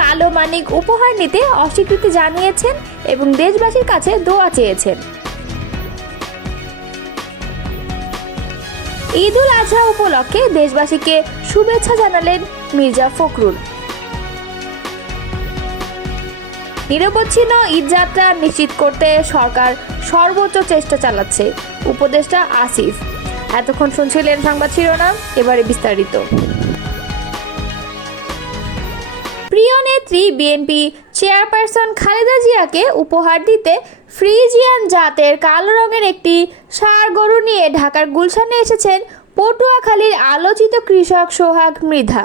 কালো মানিক উপহার নিতে অস্বীকৃতি জানিয়েছেন এবং দেশবাসীর কাছে দোয়া চেয়েছেন। ঈদ উল আজহা উপলক্ষে দেশবাসীকে শুভেচ্ছা জানালেন মির্জা ফখরুল। নিরবচ্ছিন্ন ঈদযাত্রা নিশ্চিত করতে সরকার সর্বোচ্চ চেষ্টা চালাচ্ছে, উপদেষ্টা আসিফ। এতক্ষণ শুনছিলেন সংবাদ শিরোনাম, এবারে বিস্তারিত। প্রিয় নেত্রী বিএনপি চেয়ারপারসন খালেদা জিয়াকে উপহার দিতে ফ্রিজিয়ান জাতের কালো রঙের একটি ষাঁড় গরু নিয়ে ঢাকার গুলশানে এসেছেন পটুয়াখালীর আলোচিত কৃষক সোহাগ মৃধা।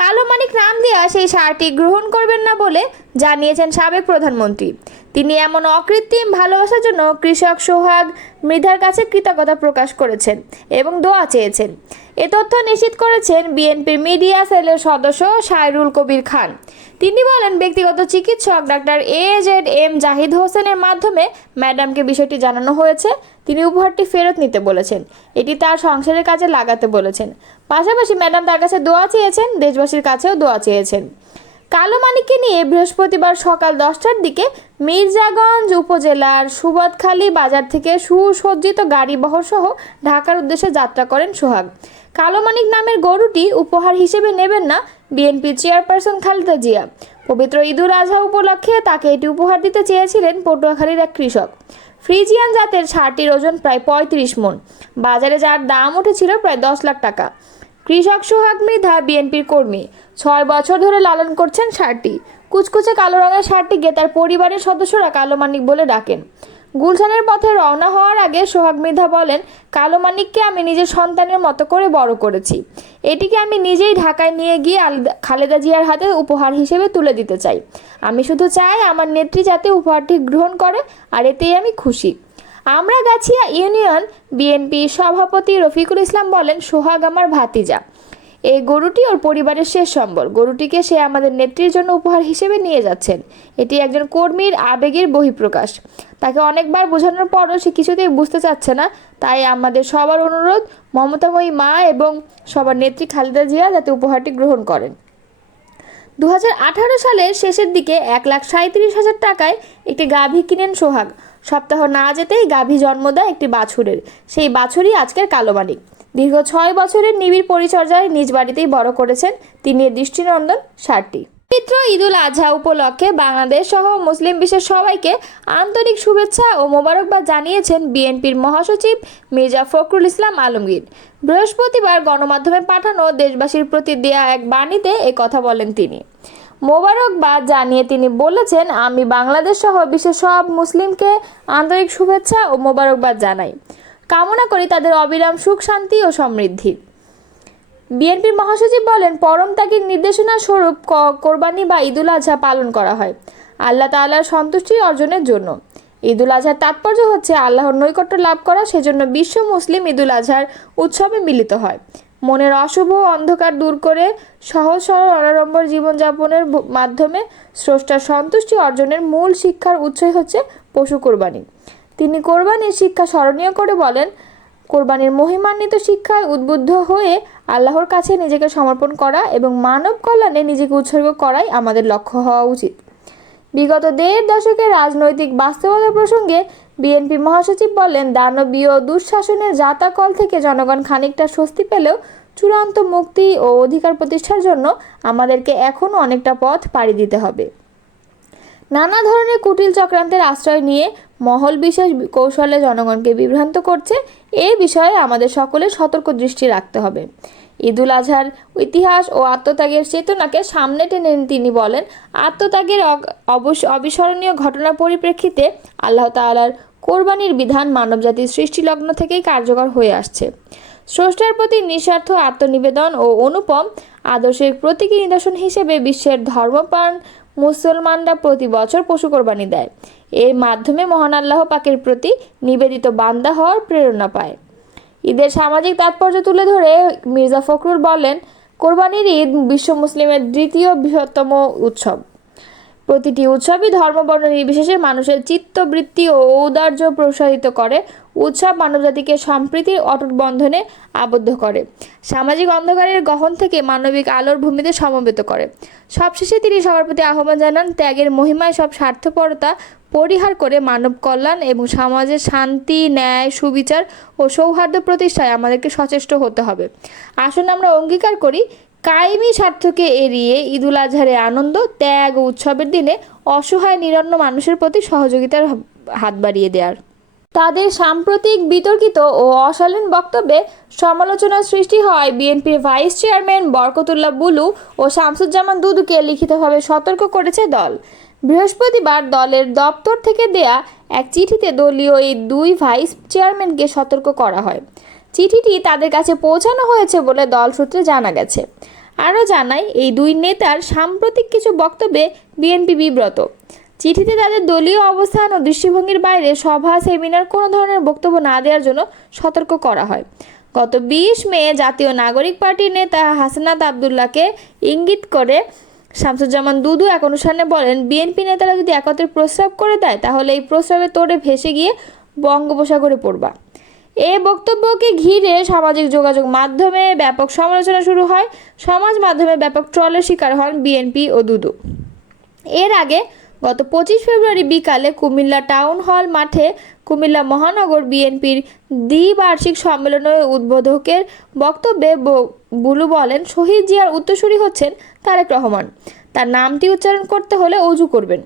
কালো মানিক নাম দেওয়া সেই ষাঁড়টি গ্রহণ করবেন না বলে জানিয়েছেন সাবেক প্রধানমন্ত্রী। তিনি এমন অকৃত্রিম ভালোবাসার জন্য কৃষক সোহাগ মৃধার কাছে কৃতজ্ঞতা প্রকাশ করেছেন এবং দোয়া চেয়েছেন। এ তথ্য নিশ্চিত করেছেন বিএনপির মিডিয়া সেলের সদস্য সাইরুল কবির খান। তিনি বলেন, ব্যক্তিগত চিকিৎসক ডাক্তার AZM জাহিদ হোসেনের মাধ্যমে ম্যাডামকে বিষয়টি জানানো হয়েছে। তিনি উপহারটি ফেরত নিতে বলেছেন, এটি তার সংসারের কাজে লাগাতে বলেছেন। পাশাপাশি ম্যাডাম তার কাছে দোয়া চেয়েছেন, দেশবাসীর কাছেও দোয়া চেয়েছেন। কালো মানিককে নিয়ে বৃহস্পতিবার সকাল 10টার দিকে মির্জাগঞ্জ উপজেলার সুবদখালী বাজার থেকে সুসজ্জিত গাড়িবহর সহ ঢাকার উদ্দেশ্যে যাত্রা করেন সোহাগ। কালো মানিক নামের গরুটি উপহার হিসেবে নেবেন না বিএনপি চেয়ারপারসন খালেদা জিয়া। পবিত্র ঈদ উল আজহা উপলক্ষে তাকে এটি উপহার দিতে চেয়েছিলেন পটুয়াখালীর এক কৃষক। ফ্রিজিয়ান জাতের ষাঁড়টির ওজন প্রায় 35 মণ, বাজারে যার দাম উঠেছিল প্রায় 10 লাখ টাকা। কৃষক সোহাগ মৃধা বিএনপির কর্মী, 6 বছর ধরে লালন করছেন ষাঁড়টি। কুচকুচে কালো রঙের ষাঁড়টিকে তার পরিবারের সদস্যরা কালো মানিক বলে ডাকেন। গুলশানের পথে রওনা হওয়ার আগে সোহাগ মৃধা বলেন, কালো মানিককে আমি নিজের সন্তানের মতো করে বড় করেছি। এটিকে আমি নিজেই ঢাকায় নিয়ে গিয়ে খালেদা জিয়ার হাতে উপহার হিসেবে তুলে দিতে চাই। আমি শুধু চাই আমার নেত্রী যাতে উপহারটি গ্রহণ করে, আর এতেই আমি খুশি। আমরাগাছিয়া ইউনিয়ন বিএনপি সভাপতি রফিকুল ইসলাম বলেন, সোহাগ আমার ভাতিজা। এই গরুটি ওর পরিবারের শেষ সম্বল। গরুটিকে সে আমাদের নেত্রীর জন্য উপহার হিসেবে নিয়ে যাচ্ছেন। এটি একজন কর্মীর আবেগের বহিঃপ্রকাশ। তাকে অনেকবার বোঝানোর পরও সে কিছুতেই বুঝতে চাচ্ছে না। তাই আমাদের সবার অনুরোধ, মমতাময়ী মা এবং সবার নেত্রী খালেদা জিয়া যাতে উপহারটি গ্রহণ করেন। 2018 সালের শেষের দিকে 1,37,000 টাকায় একটি গাভী কিনেন সোহাগ। সপ্তাহ না যেতেই গাভী জন্ম দেয় একটি বাছুরের। সেই বাছুরই আজকের কালো মানিক। দীর্ঘ 6 বছরের নিবিড় পরিচর্যায় নিজ বাড়িতেই বড় করেছেন তিনি এই দৃষ্টিনন্দন ষাঁড়টি। পবিত্র ঈদ উল আজহা উপলক্ষে বাংলাদেশ সহ মুসলিম বিশ্বের সবাইকে আন্তরিক শুভেচ্ছা ও মোবারকবাদ জানিয়েছেন বিএনপির মহাসচিব মির্জা ফখরুল ইসলাম আলমগীর। বৃহস্পতিবার গণমাধ্যমে পাঠানো দেশবাসীর প্রতি দেয়া এক বাণীতে এ কথা বলেন তিনি। মোবারকবাদ জানিয়ে তিনি বলেছেন, আমি বাংলাদেশ সহ বিশ্বের সব মুসলিমকে আন্তরিক শুভেচ্ছা ও মোবারকবাদ জানাই। কামনা করি তাদের অবিরাম সুখ, শান্তি ও সমৃদ্ধি। বিএনপির মহাসচিব বলেন, পরম ত্যাগের নির্দেশনা স্বরূপ কোরবানি বা ঈদ উল আজহা পালন করা হয় আল্লাহ তাআলার সন্তুষ্টি অর্জনের জন্য। ঈদ উল আজহার তাৎপর্য হচ্ছে আল্লাহর নৈকট্য লাভ করা। সেজন্য বিশ্ব মুসলিম ঈদ উল আজহার উৎসবে মিলিত হয়। মনের অশুভ অন্ধকার দূর করে সহজ সরল অনাড়ম্বর জীবনযাপনের মাধ্যমে স্রষ্টার সন্তুষ্টি অর্জনের মূল শিক্ষার উৎসই হচ্ছে পশু কোরবানি। তিনি কোরবানির শিক্ষা স্মরণীয় করে বলেন, কোরবানির মহিমান্বিত শিক্ষায় উদ্বুদ্ধ হয়ে আল্লাহর কাছে নিজেকে সমর্পণ করা এবং মানব কল্যাণে নিজেকে উৎসর্গ করাই আমাদের লক্ষ্য হওয়া উচিত। বিগত 1.5 দশকের রাজনৈতিক বাস্তবতা প্রসঙ্গে বিএনপি মহাসচিব বলেন, দানবীয় দুঃশাসনের জাতাকল থেকে জনগণ খানিকটা স্বস্তি পেলেও চূড়ান্ত মুক্তি ও অধিকার প্রতিষ্ঠার জন্য আমাদেরকে এখনও অনেকটা পথ পাড়ি দিতে হবে। নানা ধরনের কুটিল চক্রান্তের আশ্রয় নিয়ে মহল বিশেষ কৌশলে জনগণকে বিভ্রান্ত করছে। এই বিষয়ে আমাদের সকলের সতর্ক দৃষ্টি রাখতে হবে। ঈদ উল আজহার ইতিহাস ও আত্মত্যাগের চেতনাকে সামনে টেনে তিনি বলেন, আত্মত্যাগের অবিস্মরণীয় ঘটনার পরিপ্রেক্ষিতে আল্লাহ তাআলার কোরবানির বিধান মানবজাতির সৃষ্টিলগ্ন থেকেই কার্যকর হয়ে আসছে। স্রষ্টার প্রতি নিঃস্বার্থ আত্মনিবেদন ও অনুপম আদর্শের প্রতীকী নিদর্শন হিসেবে বিশ্বের ধর্মপ্রাণ মুসলমানরা প্রতি বছর পশু কোরবানি দেয়। এর মাধ্যমে মহান আল্লাহ পাকের প্রতি নিবেদিত বান্দা হওয়ার প্রেরণা পায়। ঈদের সামাজিক তাৎপর্য তুলে ধরে মির্জা ফখরুল বলেন, কোরবানির ঈদ বিশ্ব মুসলিমের দ্বিতীয় বৃহত্তম উৎসব। প্রতিটি উৎসবই ধর্মবর্ণ নির্বিশেষে মানুষের চিত্তবৃত্তি ও ঔদার্য প্রসারিত করে। উৎসব মানবজাতিকে সম্প্রীতির অটুট বন্ধনে আবদ্ধ করে, সামাজিক অন্ধকারের গহন থেকে মানবিক আলোর ভূমিতে সমবেত করে। সবশেষে তিনি সবার প্রতি আহ্বান জানান, ত্যাগের মহিমায় সব স্বার্থপরতা পরিহার করে মানব কল্যাণ এবং সমাজের শান্তি, ন্যায়, সুবিচার ও সৌহার্দ্য প্রতিষ্ঠায় আমাদেরকে সচেষ্ট হতে হবে। আসুন আমরা অঙ্গীকার করি, কায়েমি স্বার্থকে এড়িয়ে ঈদুল আজহারের আনন্দ, ত্যাগ ও উৎসবের দিনে অসহায় নিরন্ন মানুষের প্রতি সহযোগিতার হাত বাড়িয়ে দেওয়ার। তাদের সাম্প্রতিক বিতর্কিত ও অশালীন বক্তব্যে সমালোচনার সৃষ্টি হয় বিএনপির ভাইস চেয়ারম্যান বরকতুল্লাহ বুলু ও শামসুজ্জামান দুদুকে লিখিতভাবে সতর্ক করেছে দল। বৃহস্পতিবার দলের দপ্তর থেকে দেয়া এক চিঠিতে দলীয় এই দুই ভাইস চেয়ারম্যানকে সতর্ক করা হয়। চিঠিটি তাদের কাছে পৌঁছানো হয়েছে বলে দল সূত্রে জানা গেছে। আরও জানায়, এই দুই নেতার সাম্প্রতিক কিছু বক্তব্যে বিএনপি বিব্রত। চিঠিতে তাদের দলীয় অবস্থান ও দৃষ্টিভঙ্গির বাইরে সভা, সেমিনার কোনো ধরনের বক্তব্য না দেওয়ার জন্য সতর্ক করা হয়। গত 20 মে জাতীয় নাগরিক পার্টির নেতা হাসনাত আবদুল্লাহকে ইঙ্গিত করে শামসুজ্জামান দুদু এক অনুষ্ঠানে বলেন, বিএনপি নেতারা যদি একত্রে প্রস্রাব করে দেয় তাহলে এই প্রস্রাবের তোড়ে ভেসে গিয়ে বঙ্গোপসাগরে পড়বা। এই বক্তব্যকে ঘিরে সামাজিক যোগাযোগ মাধ্যমে ব্যাপক সমালোচনা শুরু হয়। সমাজ মাধ্যমে ব্যাপক ট্রলের শিকার হন বিএনপি ও দুদু। এর আগে গত 25 ফেব্রুয়ারি বিকালে কুমিল্লা টাউন হল মাঠে কুমিল্লা মহানগর বিএনপির দ্বিবার্ষিক সম্মেলনের উদ্বোধকের বক্তব্যে বুলু বলেন, শহীদ জিয়ার উত্তরসূরি হচ্ছেন তারেক রহমান, তার নামটি উচ্চারণ করতে হলে অজু করবেন।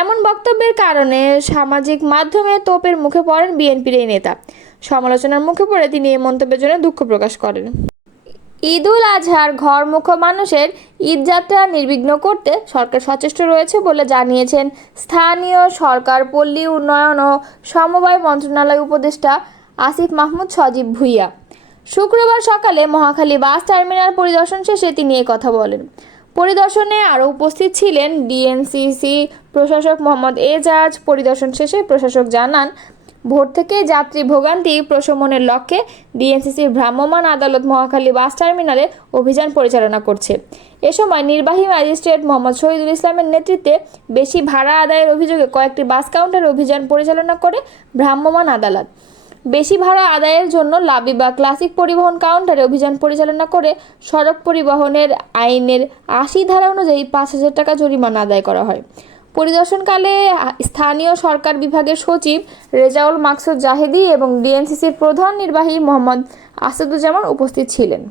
এমন বক্তব্যের কারণে সামাজিক মাধ্যমে তোপের মুখে পড়েন বিএনপির এই নেতা। সমালোচনার মুখে পড়ে তিনি এই মন্তব্যের জন্য দুঃখ প্রকাশ করেন। ঈদুল আজহার ঘরমুখো মানুষের ঈদযাত্রা নির্বিঘ্ন করতে সরকার সচেষ্ট রয়েছে বলে জানিয়েছেন স্থানীয় সরকার, পল্লী উন্নয়ন ও সমবায় মন্ত্রণালয় উপদেষ্টা আসিফ মাহমুদ সজীব ভুঁইয়া। শুক্রবার সকালে মহাখালী বাস টার্মিনাল পরিদর্শন শেষে তিনি কথা বলেন। পরিদর্শনে আরও উপস্থিত ছিলেন ডিএনসিসি প্রশাসক মোহাম্মদ এজাজ। পরিদর্শন শেষে প্রশাসক জানান, ভোর থেকে যাত্রী ভোগান্তি প্রশমনের লক্ষ্যে ডিএনসিসির ভ্রাম্যমাণ আদালত মহাখালী বাস টার্মিনালে অভিযান পরিচালনা করছে। এ সময় নির্বাহী ম্যাজিস্ট্রেট মোহাম্মদ শহীদুল ইসলামের নেতৃত্বে বেশি ভাড়া আদায়ের অভিযোগে কয়েকটি বাস কাউন্টারে অভিযান পরিচালনা করে ভ্রাম্যমাণ আদালত। বেশি ভাড়া আদায়ের জন্য লাবি বা ক্লাসিক পরিবহন কাউন্টারে অভিযান পরিচালনা করে সড়ক পরিবহনের আইনের 80 ধারা অনুযায়ী 5,000 টাকা জরিমানা আদায় করা হয়। পরিদর্শনকালে স্থানীয় সরকার বিভাগের সচিব রেজাউল মাকসুদ জাহেদি এবং ডিএনসিসির প্রধান নির্বাহী মোহাম্মদ আসাদুজ্জামান উপস্থিত ছিলেন।